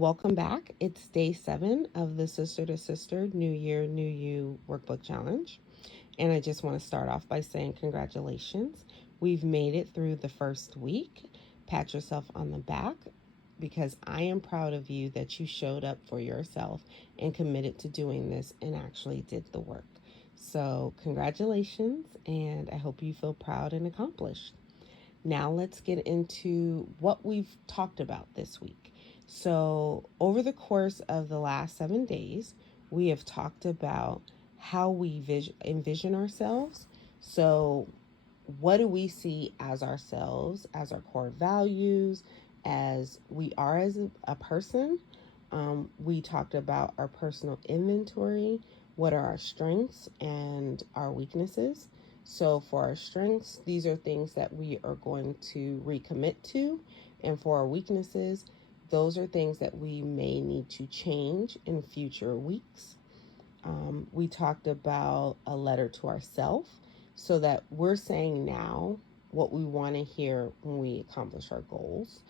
Welcome back. It's day 7 of the Sister to Sister New Year New You Workbook Challenge. And I just want to start off by saying congratulations. We've made it through the first week. Pat yourself on the back because I am proud of you that you showed up for yourself and committed to doing this and actually did the work. So, congratulations, and I hope you feel proud and accomplished. Now, let's get into what we've talked about this week. So, over the course of the last 7 days, we have talked about how we envision ourselves. So, what do we see as ourselves, as our core values, as we are as a person? We talked about our personal inventory, what are our strengths and our weaknesses. So, for our strengths, these are things that we are going to recommit to. And for our weaknesses, those are things that we may need to change in future weeks. We talked about a letter to ourselves so that we're saying now what we want to hear when we accomplish our goals.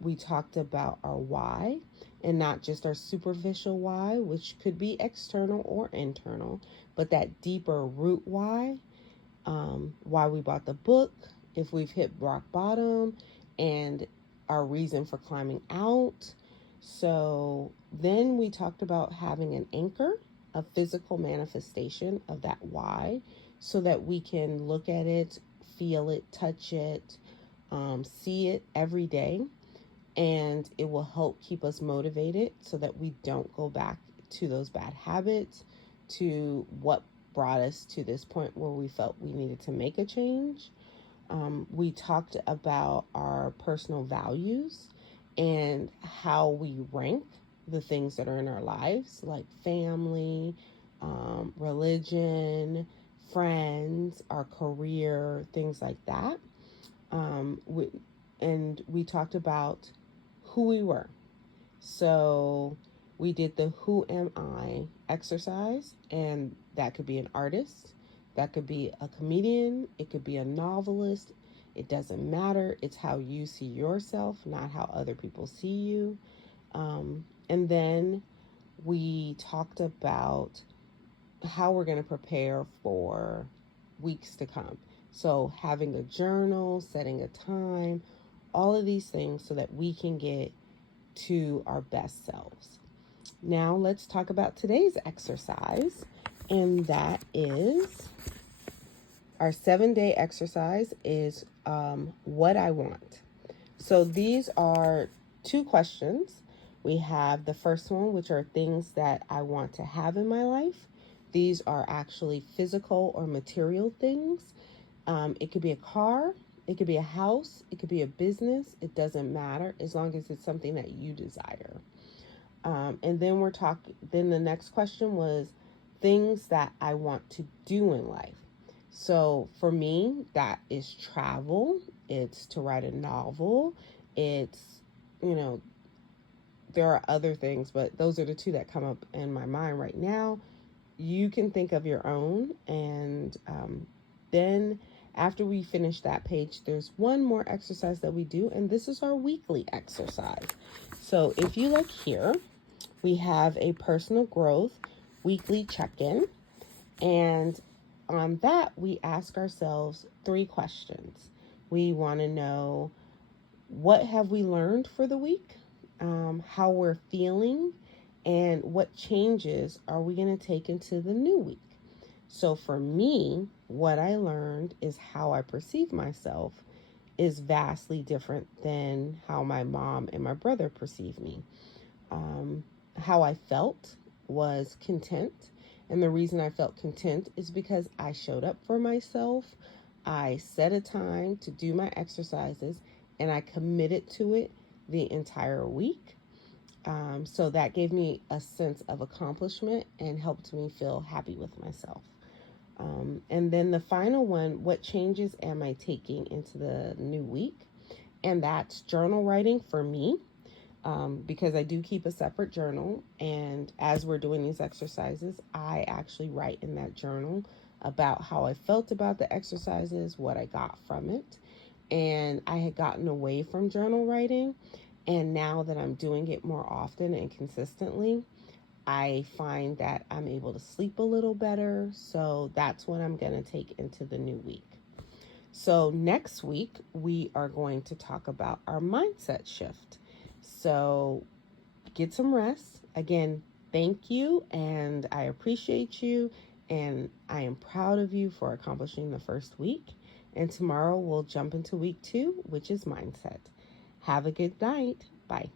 We talked about our why and not just our superficial why, which could be external or internal, but that deeper root why we bought the book, if we've hit rock bottom, and our reason for climbing out. So then we talked about having an anchor, a physical manifestation of that why, so that we can look at it, feel it, touch it, see it every day, and it will help keep us motivated so that we don't go back to those bad habits, to what brought us to this point where we felt we needed to make a change. We talked about our personal values and how we rank the things that are in our lives, like family, religion, friends, our career, things like that. And we talked about who we were. So we did the Who Am I exercise, and that could be an artist, that could be a comedian, it could be a novelist. It doesn't matter. It's how you see yourself, not how other people see you. And then we talked about how we're going to prepare for weeks to come. So having a journal, setting a time, all of these things so that we can get to our best selves. Now let's talk about today's exercise, and that is our 7-day exercise is what I want. So these are 2 questions. We have the first one, which are things that I want to have in my life. These are actually physical or material things. It could be a car, it could be a house, it could be a business. It doesn't matter as long as it's something that you desire. And then then the next question was things that I want to do in life. So for me, that is travel. It's to write a novel. It's, there are other things, but those are the 2 that come up in my mind right now. You can think of your own. And then after we finish that page, there's one more exercise that we do, and this is our weekly exercise. So if you look here, we have a personal growth weekly check-in, and on that, we ask ourselves 3 questions. We want to know, what have we learned for the week, how we're feeling, and what changes are we going to take into the new week. So for me, what I learned is how I perceive myself is vastly different than how my mom and my brother perceive me. How I felt was content. And the reason I felt content is because I showed up for myself. I set a time to do my exercises and I committed to it the entire week. So that gave me a sense of accomplishment and helped me feel happy with myself. And then the final one, what changes am I taking into the new week? And that's journal writing for me. Because I do keep a separate journal, and as we're doing these exercises, I actually write in that journal about how I felt about the exercises, what I got from it. And I had gotten away from journal writing, And now that I'm doing it more often and consistently, I find that I'm able to sleep a little better. So that's what I'm going to take into the new week. So next week, we are going to talk about our mindset shift. So get some rest. Again, thank you, and I appreciate you, and I am proud of you for accomplishing the first week. And tomorrow we'll jump into week 2, which is mindset. Have a good night. Bye.